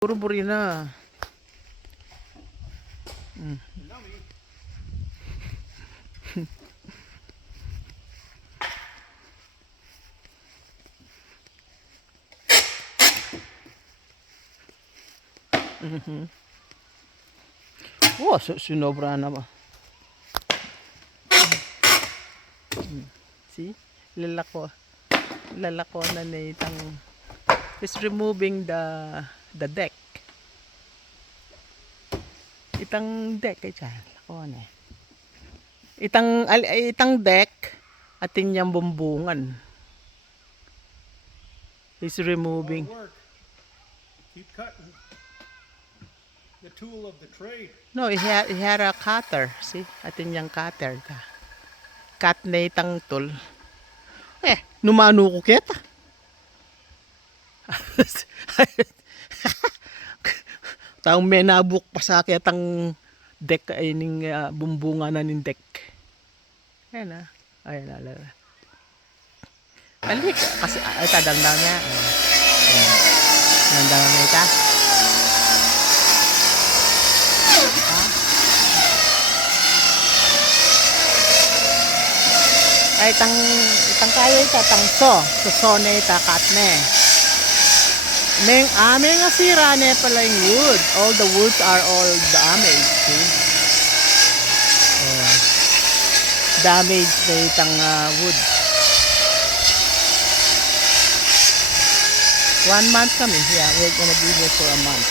Buri-buri na. Oh, sinobra na ba? See? Lalako na itang is removing the deck. Itang deck ay dyan. Lako na. Itang deck atin niyang bumbungan. He's removing. Keep cutting. The tool of the trade. No, he had a cutter. See? Atin niyang cutter ka. Cut na itang tool. Numano ko kita. Taong may nabuk pa sa kitang deck ay ning bumbunga na ning deck. Ayan na. Ayan na. Alik. Kasi ay tadandang niya. Tadandang niya ita. Ay itang kayo ita tang so na ita kat ne. Neng aming asira ne pala yung wood. All the woods are all damaged. See? Damaged na itang wood. 1 month kami. Yeah, we're gonna be here for a month.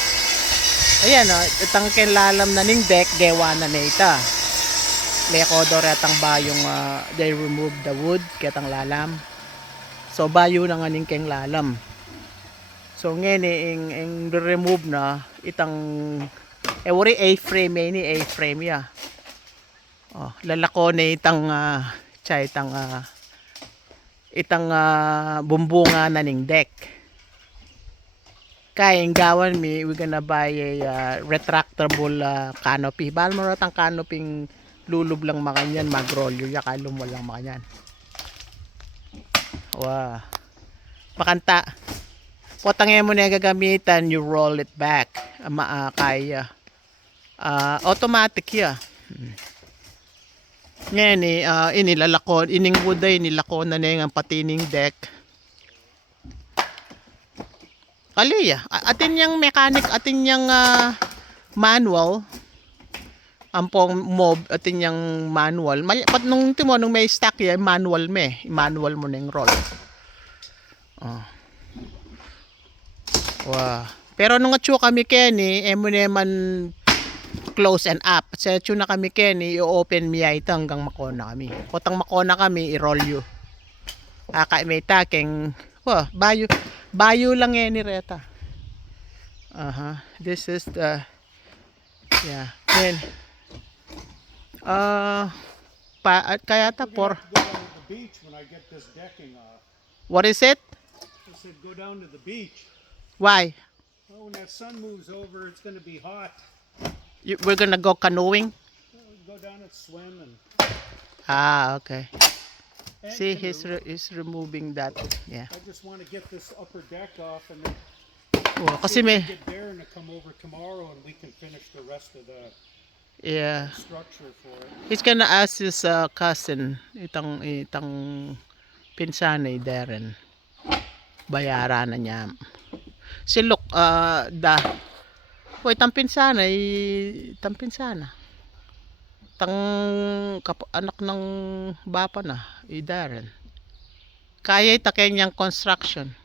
Ayan itang kinlalam na ning deck, dewa na na ita. Lekodor atang bayong they remove the wood, kitang lalam. So bayo na nga ning keng lalam. So ngayon ing remove na itang wari A-frame ni A-frame ya. Lalako na itang bumbunga na ning deck. Kaya gawan we're gonna buy a retractable canopy. Bal mo ratang canopy lulub lang makanyan, magrolyo ya kalum walang makanyan. Wow. Makanta. Potangin mo na gagamitan, you roll it back. Kaya automatic ya. Ngayon inilalakon, ining wood ay nilakon na yung patining deck. Kaliya, atin yung mechanic, atin yung manual. Ampong mob atin yung manual. Pat nung may stock yan, manual mo na yung roll. Wow. Pero nung atyo kami Kenny, mo naman close and up. Sa atyo na kami Kenny, i-open miya ito hanggang makona kami. Potang makona kami, i-roll you. May taking, bayo lang ni Reta. This is the, yeah. Then, kaya ta por. Go down to the beach when I get this decking off. What is it? I said go down to the beach. Why? Well, when that sun moves over, it's going to be hot. We're gonna go canoeing? Go down and swim and. Okay. See, he's removing that. Yeah. I just want to get this upper deck off and then. Kasi may. Get there and come over tomorrow and we can finish the rest of the. Yeah. Structure for it. He's gonna ask his cousin, itang pinsan ni Darren. Bayaran na niya. Si Luke, itang pinsan tang anak ng bapa na, Darren. Kaya ita kanyang construction.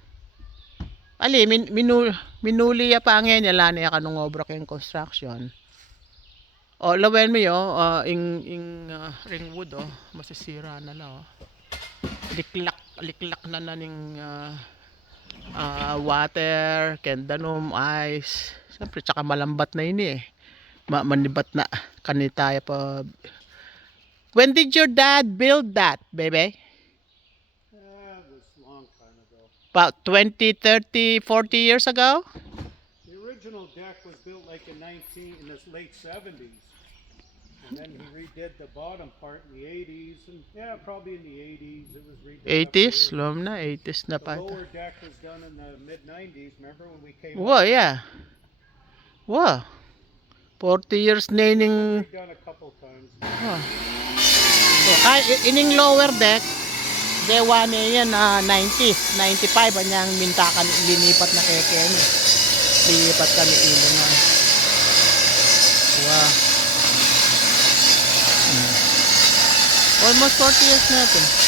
Ali, minuli ya pa ang yan, yala na ya kanong obra kayong construction. Lawen mo yo, ringwood masisira na la liklak na ning water, kendanom, ice. Siyempre tsaka malambat na ini manibat na kanitaya pa. When did your dad build that, baby? It was a long time ago. About 20, 30, 40 years ago? The original deck was built like in the late 70s. And then he redid the bottom part in the 80s, and probably in the 80s it was redone. 80s, lom na 80s na pa. The lower deck was done in the mid 90s. Remember when we came? Yeah. Wow. 40 years na ining Done a couple times. so, ining lower deck dewa niya yan 90s 95 anyang mintakan linipat na kay Kenny. Lilipat kami Illinois. Wow. Almost 40 years na ito.